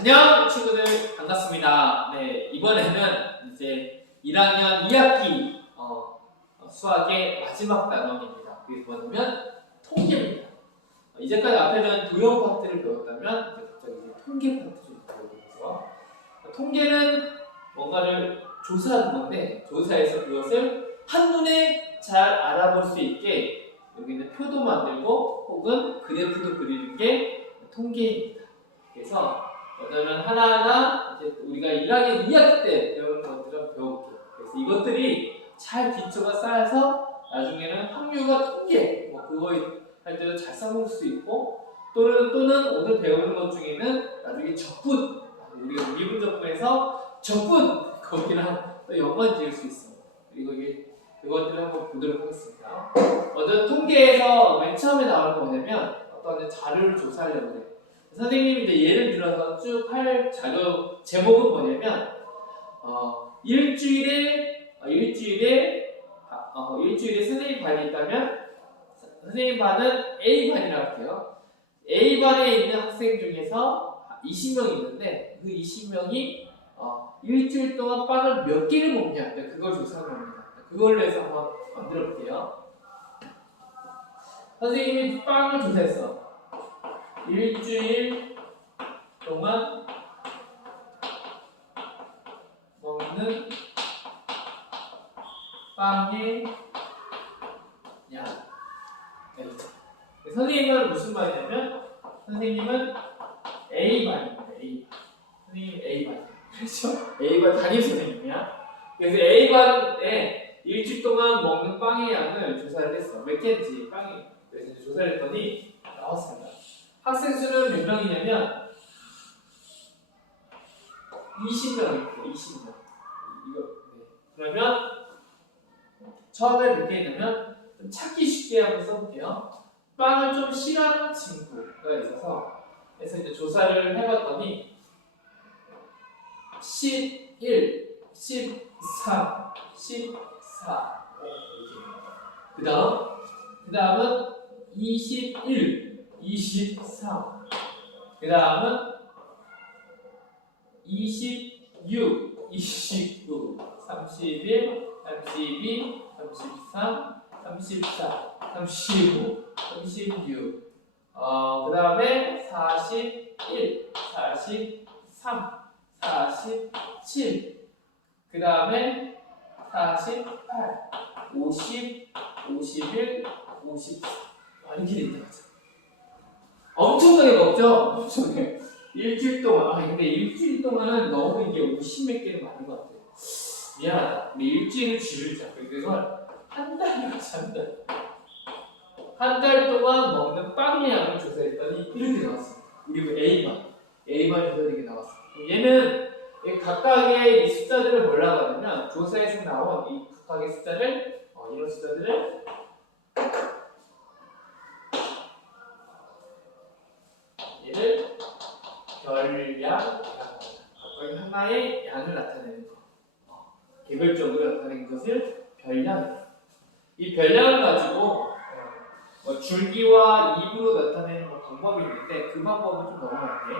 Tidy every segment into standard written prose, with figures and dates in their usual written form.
안녕 친구들 반갑습니다. 네, 이번에는 이제 1학년 2학기 수학의 마지막 단원입니다. 그게 뭐냐면 통계입니다. 이제까지 앞에는 도형 파트를 배웠다면 이제 갑자기 이제 통계 파트를 배우겠죠. 통계는 뭔가를 조사하는 건데 조사해서 그것을 한눈에 잘 알아볼 수 있게 여기는 표도 만들고 혹은 그래프도 그리는 게 통계입니다. 그래서 오늘은 하나하나 이제 우리가 1학년 2학기 때 배우는 것들을 배워볼게요. 그래서 이것들이 잘 기초가 쌓여서 나중에는 확률과 통계 그거 할 때도 잘 써먹을 수 있고 또는 오늘 배우는 것 중에는 나중에 적분 우리가 미분적분에서 적분 거기랑 또 연관 지을 수 있습니다. 그리고 그것들을 한번 보도록 하겠습니다. 먼저 통계에서 맨 처음에 나오는 거 뭐냐면 어떤 자료를 조사하려고 해요. 선생님이 이제 예를 들어서 쭉 할 자료 제목은 뭐냐면 일주일에 선생님 반이 있다면 선생님 반은 A 반이라고 할게요. A 반에 있는 학생 중에서 20명이 있는데 그 20명이 일주일 동안 빵을 몇 개를 먹냐 그걸 조사하는 겁니다. 그걸로 해서 한번 만들어 볼게요. 선생님이 빵을 조사했어. 일주일 동안 먹는 빵의 양. 선생님은 무슨 반이냐면 선생님은 A반입니다. A반. 선생님 A반. 그렇죠? A반 담임 선생님이야. 그래서 A반에 일주일 동안 먹는 빵의 양을 조사를 했어. 몇 개인지 빵이. 그래서 이제 조사를 했더니 나왔습니다. 학생 수는 몇 명이냐면 20명입니다. 20명. 그러면 처음에 몇 개 있냐면 좀 찾기 쉽게 한번 써볼게요. 빵을 좀 싫어하는 친구가 있어서 그래서 이제 조사를 해봤더니 11, 13, 14 그 다음은 21, 23 그 다음은 26, 29, 31, 32, 33, 34, 35, 36 그 다음에 41, 43, 47 그 다음에 48, 50, 51, 54 이렇게 됩니다. 엄청나게 먹죠? 엄청나게 일주일 동안 근데 일주일 동안은 너무 이게 50몇 개는 많은 것 같아요. 미안하다. 우리 일주일을 줄이자. 그래서 한 달이라고 한 달 동안 먹는 빵의 양을 조사했더니 이렇게 나왔습니다. 그리고 A반에서 이렇게 나왔습니다. 얘는 각각의 이 숫자들을 뭐라고 하냐면 조사에서 나온 이 각각의 숫자를 이런 숫자들을 얘를 별양 각각의 하나의 양을 나타내는 것 개별적으로 나타내는 것을 별양이에요. 이 별양을 가지고 줄기와 입으로 나타내는 방법이 있는데 그 방법은 좀 넘어갈게.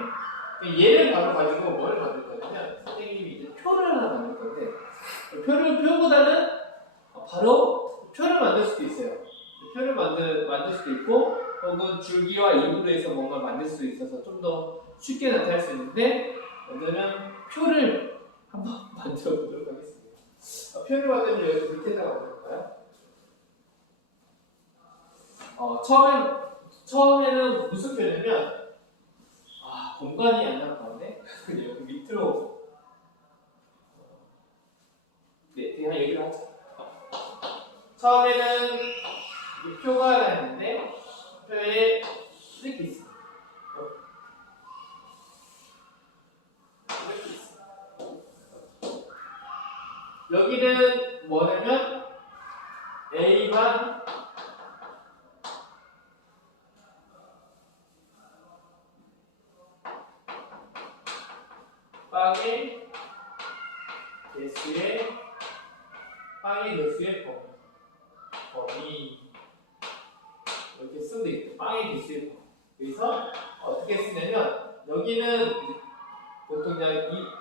얘를 바로 가지고 뭘 만들 거냐면 선생님이 이제 표를 하나 만들 건데 표보다는 바로 표를 만들 수도 있어요. 표를 만들 수도 있고 혹은 줄기와 입으로 해서 뭔가 만들 수 있어서 좀 더 쉽게 나타낼 수 있는데 오늘은 표를 한번 만들어 보도록 하겠습니다. 표를 만들면 여기 밑에다가 만들까요? 처음에는 무슨 표냐면 공간이 안 나올 것 같네. 근데 여기 밑으로 그냥 여기로 하자. 처음에는 이 표가 하나 있는데 표에 이렇게 있습니다. 이렇게 있습니다. 여기는 뭐냐면 A반 빵의 개수의 범위 이렇게 쓰면 되겠죠. 빵의 개수의 범위. 그래서 어떻게 쓰냐면 여기는 그냥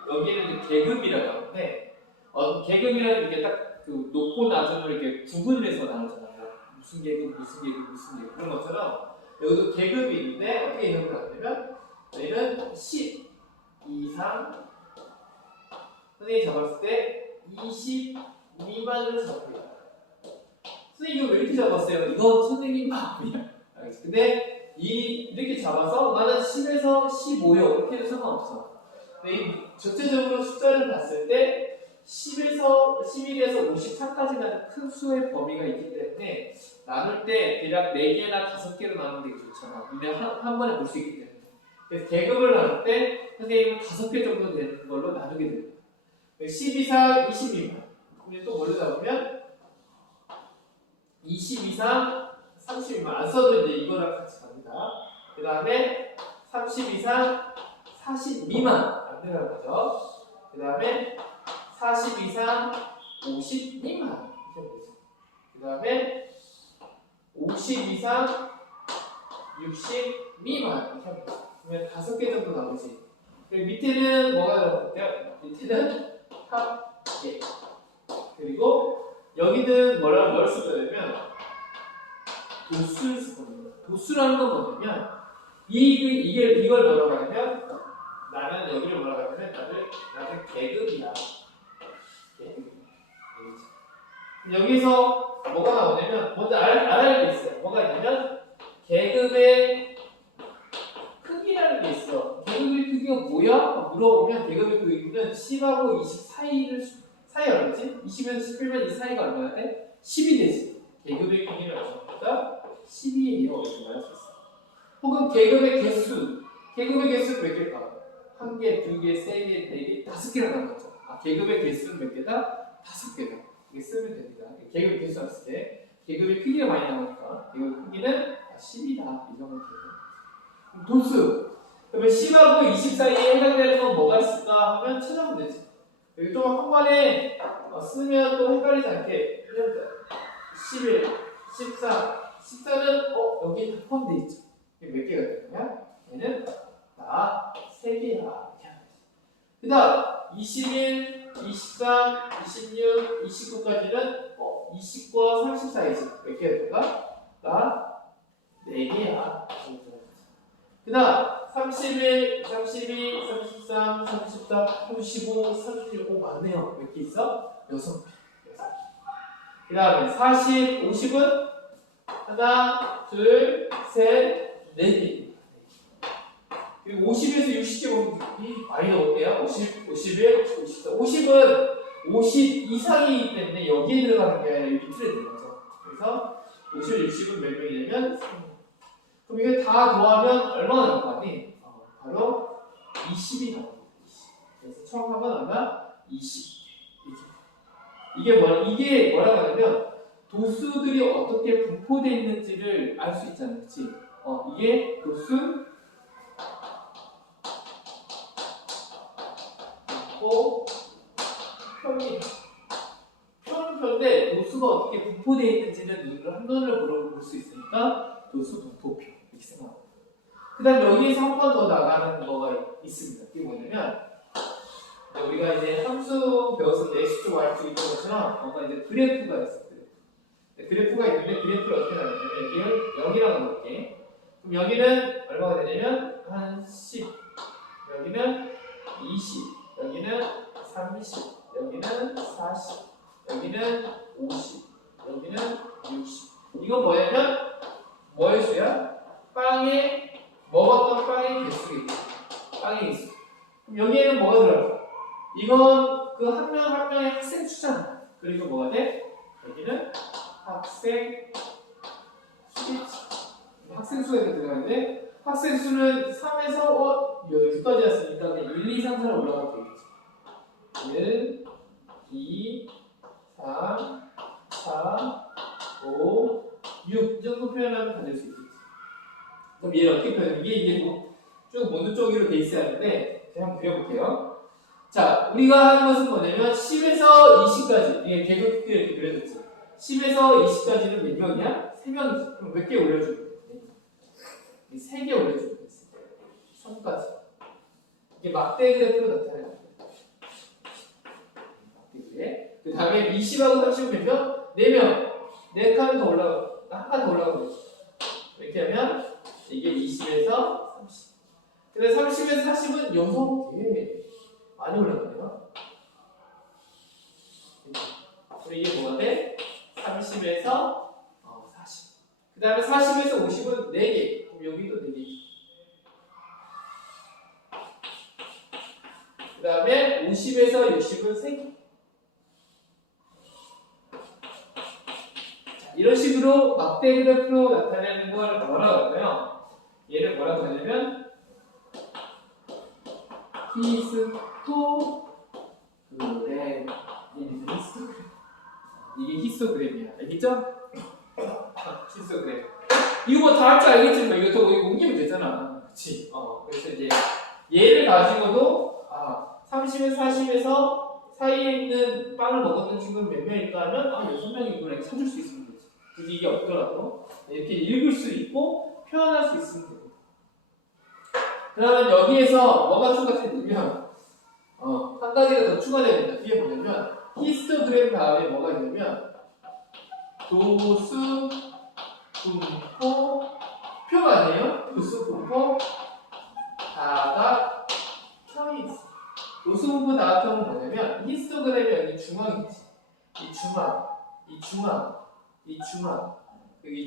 여기에는 이제 계급이라고 하는데 계급이라는 게 딱 그 높고 낮음을 이렇게 구분해서 나누잖아요. 무슨 계급, 무슨 계급, 무슨 계급 그런 것처럼 여기도 계급이 있는데 어떻게 계급을 하냐면 저희는 10 이상 선생님이 잡았을 때 20 미만으로 잡습니다. 선생님 이거 왜 이렇게 잡았어요? 이건 선생님 마음이야. 근데 이렇게 잡아서 나는 10에서 15요 이렇게 해도 상관없어. 근데 이 전체적으로 숫자를 봤을 때 10에서 11에서 54까지는 큰 수의 범위가 있기 때문에 나눌 때 대략 4개나 5개로 나누는 게 좋잖아. 근데 한 번에 볼 수 있기 때문에. 그래서 계급을 나눌 때 선생님은 5개 정도 되는 걸로 나누게 됩니다. 10 이상 20 미만. 우리 또 뭘로 잡으면 20 이상 30 미만. 안 써도 이제 이거랑 같이 갑니다. 그 다음에 30 이상 40 미만. 안 들어간 거죠. 그 다음에 40 이상 50 미만. 이렇게 되죠. 그 다음에 50 이상 60 미만. 이렇게 하면 되죠. 그러면 5개 정도 나오지. 밑에는 뭐가 들어갈까요? 밑에는 합계. 그리고 여기는 뭘 쓰냐면 도수를 쓰거든요. 도수라는 건 뭐냐면 이걸 뭐라고 하냐면 나는 여기를 뭐라고 하냐면 나는 계급이야. 계급. 여기서 뭐가 나오냐면 먼저 알아야 게 있어요. 뭐가 있냐면 계급의 크기라는 게 있어. 계급의 크기가 뭐야? 물어보면 계급의 크기는 10하고 20 사이 얼마지? 20에서 11면 이 사이가 얼마야 돼? 10이 되지. 계급의 크기는 얼마보다 10이에요. 이렇게 말할 수 있어. 혹은 계급의 개수. 계급의 개수는 몇 개일까? 1개, 2개, 3개, 4개, 5개나 나왔죠. 계급의 개수는 몇 개다? 5개다. 이게 쓰면 됩니다. 계급의 개수 안 쓸 때 계급의 크기가 많이 나오니까 계급의 크기는 10이다. 이 정도 돼요. 도수. 그러면 10하고 20 사이에 해당되는 건 뭐가 있을까 하면 찾아보면 되지. 여기 좀 한 번에 쓰면 또 헷갈리지 않게 11, 14, 14는 여기 다 포함되어 있죠. 이게 몇 개가 되느냐? 얘는 다 3개야. 그 다음 21, 23, 26, 29까지는 20과 30 사이지. 몇 개가 될까? 다 4개야. 그 다음 31, 32, 33, 34, 35, 36 맞네요. 몇 개 있어? 6개. 그 다음에 40, 50은 하나, 둘, 셋, 4개. 그리고 50에서 60개 보면 많이 넣을게요. 50, 51, 54. 50은 50 이상이기 때문에 여기에 들어가는 게 아니라 밑에 들어가죠. 그래서 50, 60은 몇 명이냐면 3명. 그럼 이게 다 더하면 얼마나 나올 거 아니? 바로 20이 나옵니다. 20. 그래서 총합은 아마 20. 이게 뭐라고 하냐면 도수들이 어떻게 분포되어 있는지를 알 수 있잖아요. 그치? 이게 도수 편이 편인데 도수가 어떻게 분포되어 있는지는 눈으로 한눈으로 물어볼 수 있으니까 도수 분포표 이렇게 생각합니다. 그 다음 여기에서 한 번 더 나가는 거가 있습니다. 그게 뭐냐면 우리가 이제 함수 배웠을 때 X축, Y축 있던 것처럼 뭔가 이제 그래프가 있어요. 그래프가 있는데 그래프를 어떻게 나누냐면 여기를 0이라고 놓을게. 그럼 여기는 얼마가 되냐면 한 10, 여기는 20, 여기는 30, 여기는 40, 여기는 50, 여기는 60. 이건 뭐냐면 뭐의 수야? 빵에 먹었던 빵의 개수겠지. 빵의 개수. 그럼 여기에는 뭐가 들어가? 이건 그 한 명 한 명의 학생 수잖아. 그리고 뭐가 돼? 여기는 학생 수겠지. 학생 수가 들어가는데 학생 수는 3에서 여기까지 왔으니까 그냥 1, 2, 3, 4로 올라가면 되겠지. 1, 2, 3, 4, 5, 6 이 정도 표현하면 다 될 수 있겠지. 그럼 얘를 어떻게 표현해? 이게 쭉 모두 쪽으로 돼 있어야 하는데 제가 한번 그려볼게요. 자, 우리가 하는 것은 뭐냐면 10에서 20까지 이게 계급 크게 이렇게 그려졌지. 10에서 20까지는 몇 명이야? 3명이지. 그럼 몇 개 올려주면 되지? 3개 올려주면 되지. 3까지. 이게 막대 그래프로 나타내는 거예요. 그 다음에 20하고 30은 몇 명? 4명. 4칸 더 올라가, 한 칸 더 올라가고 있어. 이렇게 하면 이게 20에서 30. 근데 30에서 40은 여성 되게 많이 올라가네요. 그럼 이게 뭐가 돼? 30에서 40. 그 다음에 40에서 50은 4개. 그럼 여기도 4개. 그 다음에 50에서 60은 3개. 이런 식으로 막대 그래프로 나타내는 걸 뭐라고 할까요? 얘를 뭐라고 하냐면 히스토그램. 이게 히스토그램이야. 알겠죠? 히스토그램. 이거 뭐 다 할 줄 알겠지만 이거 더 옮기면 되잖아. 그치? 그래서 이제 얘를 가지고도 30에서 40에서 사이에 있는 빵을 먹었던 친구는 몇 명일까 하면 6명이구나 이렇게 찾을 수 있으면 되지. 굳이 이게 없더라도 이렇게 읽을 수 있고 표현할 수 있으면 됩니다. 그러면 여기에서 뭐가 추가되냐면 한 가지가 더 추가됩니다. 이게 뭐냐면 히스토그램 다음에 뭐가 있냐면 도수, 분포, 표가 아니에요? 도수, 분포, 다각형이 있어. 도수, 분포, 다각형은 뭐냐면 히스토그램이 여기 중앙이지. 이 중앙, 여기 중앙, 여기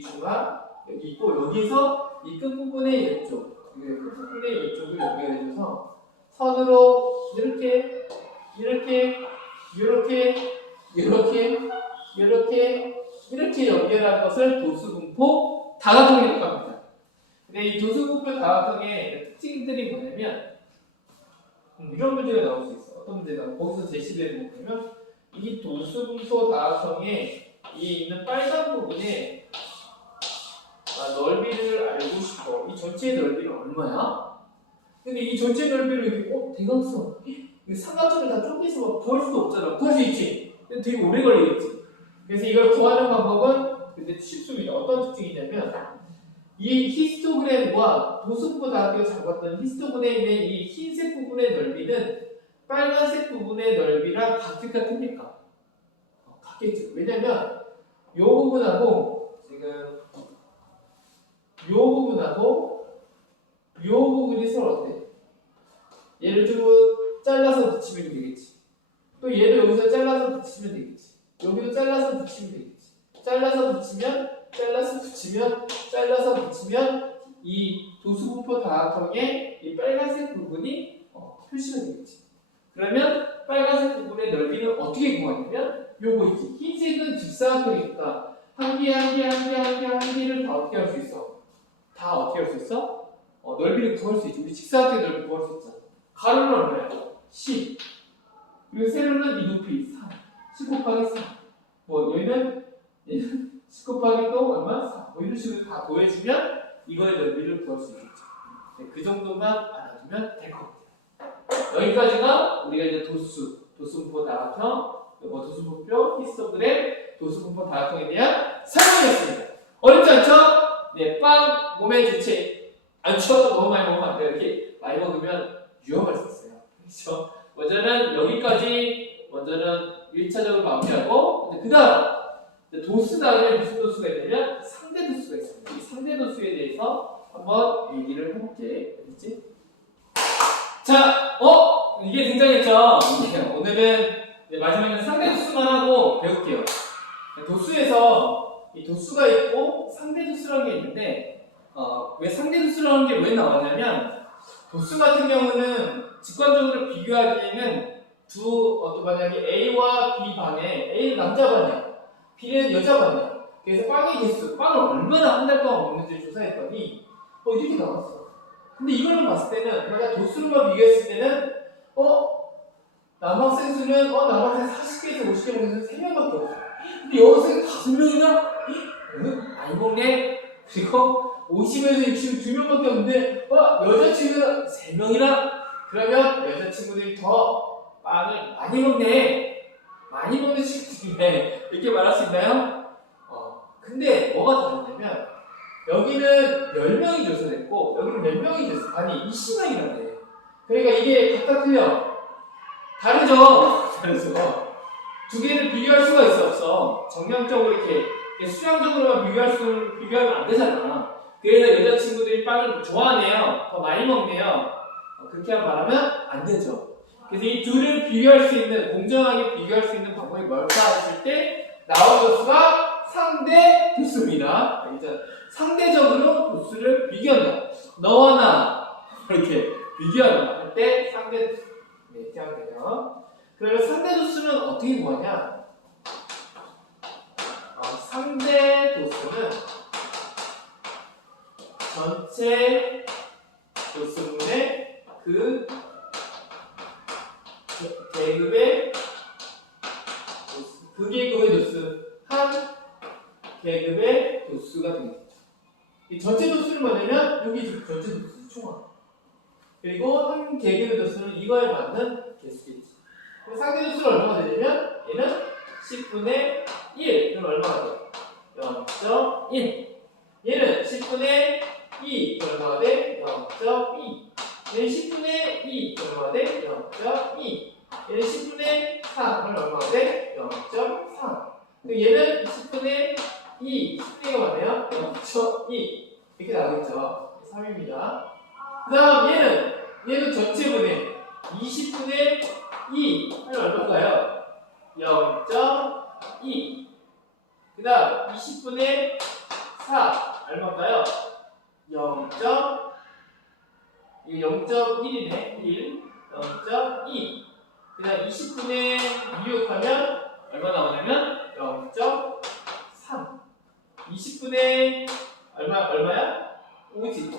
있고 여기서 이 끝부분의 이쪽, 끝부분의 이쪽을 연결해줘서 선으로 이렇게 연결한 것을 도수분포 다각형이라고 합니다. 근데 이 도수분포 다각형의 특징들이 뭐냐면 이런 문제가 나올 수 있어. 어떤 문제가 거기서 제시되는 거냐면 이 도수분포 다각형에 이 있는 빨간 부분에 넓이를 알고 싶어. 이 전체의 넓이는 얼마야? 근데 이 전체 넓이를 이렇게 대각선 삼각형을 다 쪼개서 구할 수도 없잖아. 구할 수 있지. 근데 되게 오래 걸리겠지. 그래서 이걸 구하는 방법은 근데 쉽습니다. 어떤 특징이냐면 이 히스토그램과 도수분포 다각형을 잡았던 히스토그램의 이 흰색 부분의 넓이는 빨간색 부분의 넓이랑 같을까 틀릴까? 같겠죠. 왜냐면 요 부분하고 지금 요 부분이 서로 어때? 얘를 좀 잘라서 붙이면 되겠지. 또 얘를 여기서 잘라서 붙이면 되겠지. 여기도 잘라서 붙이면 되겠지. 잘라서 붙이면 이 도수분포 다각형의 이 빨간색 부분이 표시가 되겠지. 그러면 빨간색 부분의 넓이는 어떻게 구하냐면 요거 있지. 흰색은 직사각형이니까 한 개를 다 어떻게 할 수 있어? 다 어떻게 할 수 있어? 넓이를 구할 수 있지. 우리 직사각형 넓이 구할 수 있잖아. 가로는 얼마야? 10. 그리고 세로는 이 높이 3. 10 곱하기 3. 뭐 얘는 10 곱하기 또 얼마? 4. 뭐 이런 식으로 다 더해주면 이거의 넓이를 구할 수 있겠죠. 네, 그 정도만 알아두면 될 것 같아요. 여기까지가 우리가 이제 도수분포 다각형, 도수분포, 히스토그램, 도수분포 다각형에 대한 설명이었습니다. 어렵지 않죠? 네, 빵, 몸의 주체. 안 추워도 너무 많이 먹으면 안 돼요. 이렇게 많이 먹으면 위험할 수 있어요. 그렇죠? 먼저는 여기까지 1차적으로 마무리하고, 그 다음 도수 다음에 무슨 도수가 있냐면 상대 도수가 있습니다. 이 상대 도수에 대해서 한번 얘기를 해볼게. 알겠지? 자, 이게 등장했죠? 네, 오늘은 마지막에 상대 도수만 하고 배울게요. 도수에서 이 도수가 있고 상대 도수라는 게 있는데, 왜 상대 도수라는 게 왜 나왔냐면, 도수 같은 경우는 직관적으로 비교하기에는 만약에 A와 B 반에 A는 남자 반이야, B는 여자 반이야. 그래서 빵의 개수, 빵을 얼마나 한 달 동안 먹는지 조사했더니 이렇게 나왔어. 근데 이걸로 봤을 때는, 내가 도수로만 비교했을 때는 남학생 수는 남학생 40개에서 50개 먹는 3명밖에 없어. 근데 여학생 5명이나? 많이 먹네? 그리고 50에서 60 2명밖에 없는데 여자친구는 3명이나? 그러면 여자친구들이 더 빵을 많이 먹네. 많이 먹는 친구들이네. 이렇게 말할 수 있나요? 근데 뭐가 다르냐면 여기는 10명이 조사됐고 여기는 몇 명이 됐어? 아니 20명이라네. 그러니까 이게 각각 틀려. 다르죠? 다르죠. 두 개를 비교할 수가 있어, 없어? 정량적으로 이렇게 수량적으로만 비교하면 안 되잖아. 그래서 여자친구들이 빵을 좋아하네요. 더 많이 먹네요. 그렇게 말하면 안 되죠. 그래서 이 둘을 비교할 수 있는, 공정하게 비교할 수 있는 방법이 뭘까 했을 때 나온 도수가 상대 도수입니다. 알겠죠? 상대적으로 도수를 비교한다. 너와 나 이렇게 비교한다 할 때 상대 도수. 네, 이렇게 하면 돼요. 그러면 상대 도수는 어떻게 구하냐? 상대 도수는 전체 도수분의 그 계급의 도수, 그 계급의 도수, 한 계급의 도수가 되겠죠. 이 전체 도수는 뭐냐면 여기 전체 도수 총합. 그리고 한 계급의 도수는 이거에 맞는 개수겠지. 그럼 상대 도수는 얼마가 되냐면 얘는 10분의 1. 그럼 얼마가 돼? 0.1. 얘는 10분의 2. 그럼 얼마가 돼? 0.2. 얘는 10분의 2. 그럼 얼마가 돼? 0.2. 얘는 10분의 4. 그럼 얼마가 돼? 0.3. 얘는 10분의 2. 10분의 2가 맞네요? 0.2. 이렇게 나오겠죠. 3입니다. 그 다음 얘는 전체분의 20분의 2 하면 얼마인가요? 0.2. 그 다음 20분의 4 얼마인가요? 0.1이네 1. 0.2. 그 다음 20분의 6 하면 얼마 나오냐면 0.3. 20분의 얼마야? 5지.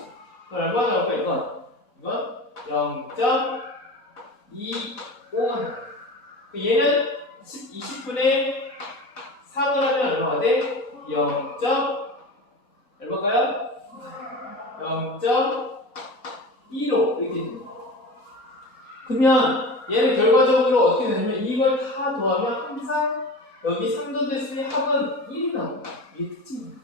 그럼 얼마 나올까 이건? 이건 0.25. 얘는 20분의 3을 하면 얼마가 돼? 0. 얼마가요? 0.15 이렇게 됩니다. 그러면 얘는 결과적으로 어떻게 되냐면 이걸 다 더하면 항상 여기 3도대수의 합은 1이 나옵니다. 이게 특징입니다.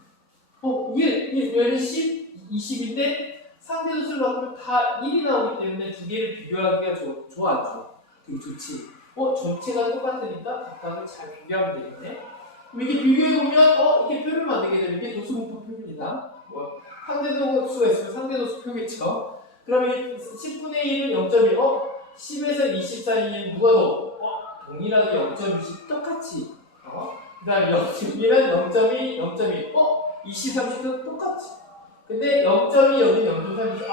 1, 10, 20인데 상대도수를 바꾸면 다 1이 나오기 때문에 두 개를 비교하기가 좋아 안 좋아? 되게 좋지. 전체가 똑같으니까 각각을 잘 비교하면 되겠네. 이렇게 비교해보면 이렇게 표를 만들게 되는 게 도수분포 표입니다. 상대도수가 있으면 상대도수 표겠죠. 그러면 10분의 1은 0.1. 10에서 20 사이에 누가 더? 동일하게 0.20 똑같이. 그 다음에 0.1은 0.2, 0.2. 20, 30도 똑같이. 근데 0.2, 여기 0.3.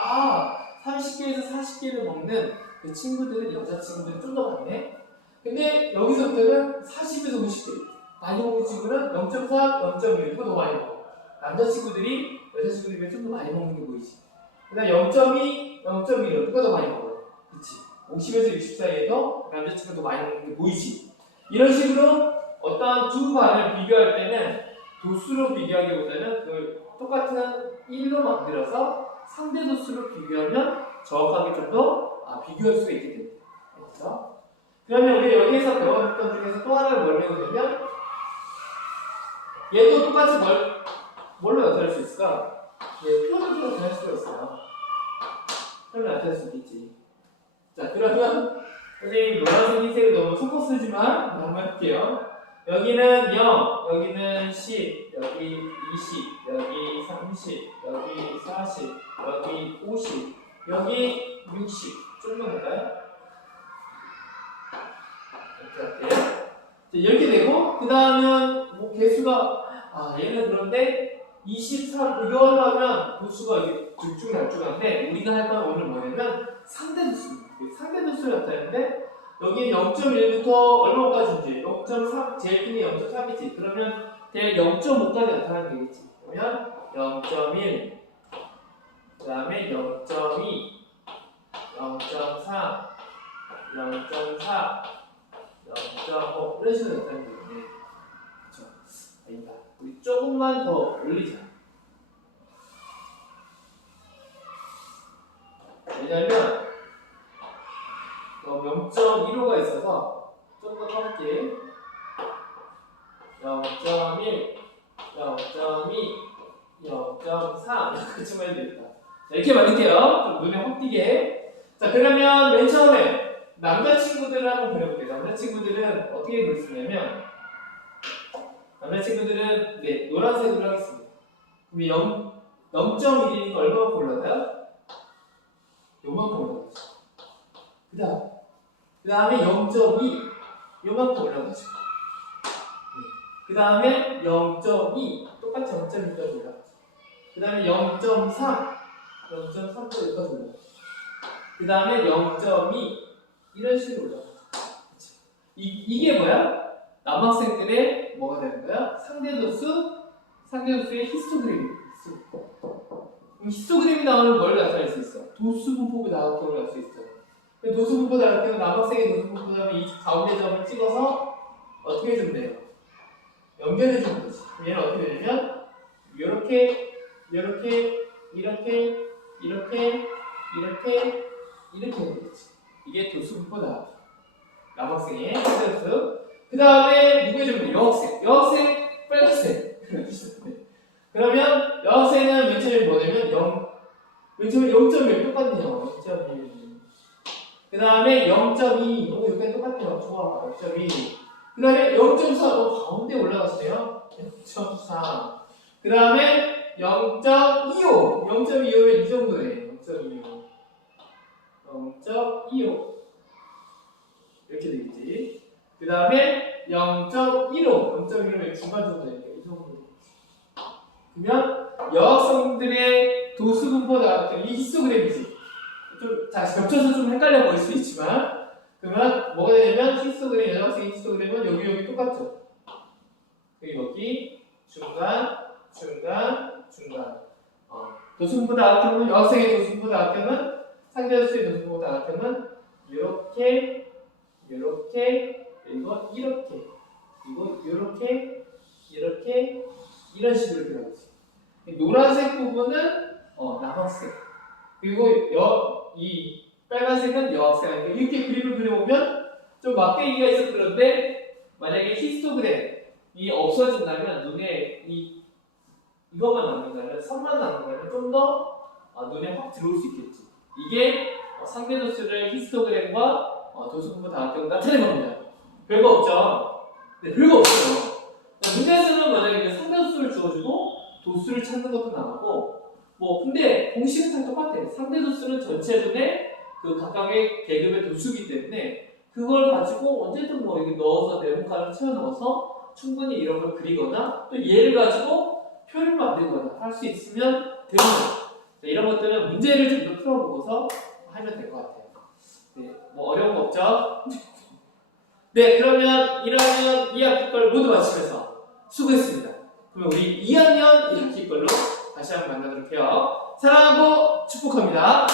30개에서 40개를 먹는 그 친구들은, 여자친구들은 좀 더 많네. 근데 여기서부터는 40에서 50개. 많이 먹는 친구는 0.4, 0.1. 이거 더 많이 먹어. 남자친구들이 여자친구들이 비해 좀 더 많이 먹는 게 보이지. 그 다음 0.2, 0.1. 누가 더 많이 먹어요? 그치. 50에서 60 사이에서 남자친구가 더 많이 먹는 게 보이지. 이런 식으로 어떤 두 반을 비교할 때는 도수로 비교하기보다는 그걸 똑같은 1로 만들어서 상대 도수로 비교하면 정확하게 좀 더 비교할 수가 있게 됩니다. 그렇죠? 그러면 우리 여기에서 배웠던 중에서 또 하나를 뭘 배우냐면 얘도 똑같이 뭘로 나타낼 수 있을까? 표현으로 나타낼 수가 있어요. 표현으로 나타낼 수 있겠지. 자, 그러면 선생님 노란색 흰색을 너무 섞어 쓰지만 한번 할게요. 여기는 0, 여기는 10, 여기 20, 여기 30, 여기 40, 여기 50, 여기 60. 좀 더 볼까요? 이렇게 되고, 그 다음은 개수가 얘는 그런데 23 이걸 하면 도수가 들쭉날쭉한데 우리가 할 건 오늘 뭐냐면 상대도수입니다. 상대도수를 나타내는데 여기 0.1부터 얼마까지인지 0.3 제일 큰 게 0.3이지. 그러면 대략 0.5까지 나타나면 되겠지. 그러면 0.1 그 다음에 0.2 0.3 0.4 0.5 이런 식으로 나타내면 되겠네. 그쵸? 아니다. 우리 조금만 더 올리자. 왜냐면 0.15가 있어서 좀 더 커볼게. 0.1 0.2 0.3 이렇게만 해도 되겠다. 자, 이렇게 만들게요. 좀 눈에 확 띄게. 자, 그러면 맨 처음에 남자친구들을 한번 그려볼게요. 남자친구들은 어떻게 그릴 수 있냐면, 남자친구들은 네, 노란색으로 하겠습니다. 그럼 0.1이니까 얼마만큼 올라가요? 요만큼 올라가죠. 그 다음에 0.2 요만큼 올라가죠. 그 다음에 0.2 똑같이 0.2까지 올라가죠. 그 다음에 0.3 0.3도 여기까지 올라가죠. 그 다음에 0.2 이런 식으로 올라가죠. 이게 뭐야? 남학생들의 뭐가 되는 거야? 상대도수의 히스토그램이에요. 히스토그램이 나오는 걸 나타낼 수 있어. 도수분포 다각형을 할 수 있어. 도수분포 다각형은 남학생의 도수분포 다음에 이 가운데 점을 찍어서 어떻게 해주면 돼요? 연결해주면 되지. 얘는 어떻게 되냐면 이렇게 되겠지. 이게 도수분포 다각형. 남학생의 상대도수. 그 다음에 누구 해주면 돼? 여학생 빨간색. 그러면 여학생은 맨 처음에 뭐냐면 맨 처음에 0.1 똑같네요. 0.1. 그 다음에 0.2. 여기가 똑같네요. 좋아. 0.2. 그 다음에 0.4. 가운데 올라갔어요. 0.4. 그 다음에 0.25. 0.25면 이 정도네. 0.25. 0.25. 이렇게 되겠지. 그 다음에 0.15. 0.15면 중간 정도 되니까 이 정도 되겠지. 그러면 여학생들의 도수분포 다각형 이 히스토그램이지. 좀 겹쳐서 좀 헷갈려 보일 수 있지만 그러면 뭐가 되냐면 히스토그램 여학생의 히스토그램은 여기 똑같죠. 여기 중간. 도수분포 다각형은 여학생의 도수분포 다각형은 상대도수의 도수분포 다각형은 이렇게 그리고 이렇게 이런 식으로 들어가지. 노란색 부분은 남학생. 그리고 이 빨간색은 여학생. 이렇게 그림을 그려보면 좀 막대기가 있어서 그런데 만약에 히스토그램이 없어진다면 눈에 이것만 남는다면 선만 남는다면 좀 더 눈에 확 들어올 수 있겠지. 이게 상대도수를 히스토그램과 도수분포 다각형을 나타낸 겁니다. 별거 없죠? 네, 별거 없어요. 문제에서는 만약에 상대도수를 주어주고 도수를 찾는 것도 나오고 근데 공식은 다 똑같아요. 상대도수는 전체 분의 그 각각의 계급의 도수이기 때문에 그걸 가지고 언제든 이렇게 넣어서 네모칸을 채워 넣어서 충분히 이런 걸 그리거나 또 얘를 가지고 표를 만들거나 할 수 있으면 되는 거예요. 이런 것들은 문제를 좀 더 풀어보고서 하면 될 것 같아요. 네, 어려운 거 없죠? 네, 그러면 1학년 2학기 걸 모두 마치면서 수고했습니다. 그러면 우리 2학년 1학기 걸로 다시 한번 만나도록 해요. 사랑하고 축복합니다.